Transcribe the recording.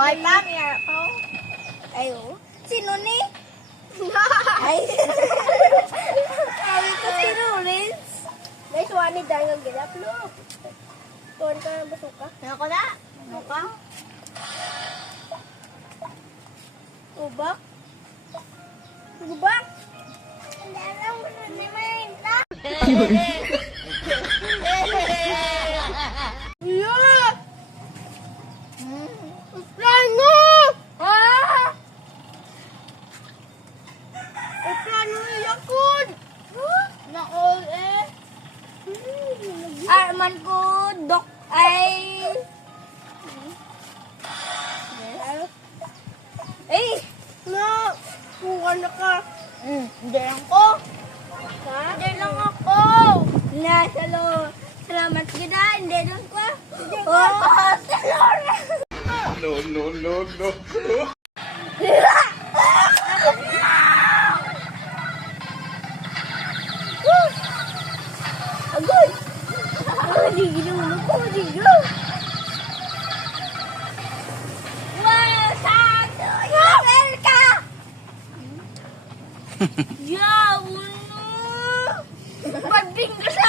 Bata niya. Ay, oh. Sino ni? Ay. Sabi ko sino, Riz? May suwani dahil ang gilap, look. Tuwan ka na basuka? Ako na. Buka? Ubak? Ubak? Hindi alam mo na ni Marinda. Yeah! Plano! Ha? Plano yakun! Na all eh. Arman ko dok ay na kuha na ka. Hindi lang ko. Ha? Hindi lang ako. Salamat kita. Hindi lang ko. Oh, salamat. No. Agoy! Ginulo ko, ginulo. Wow, sato! Yawel ka! Yaw, no! Bading ka sa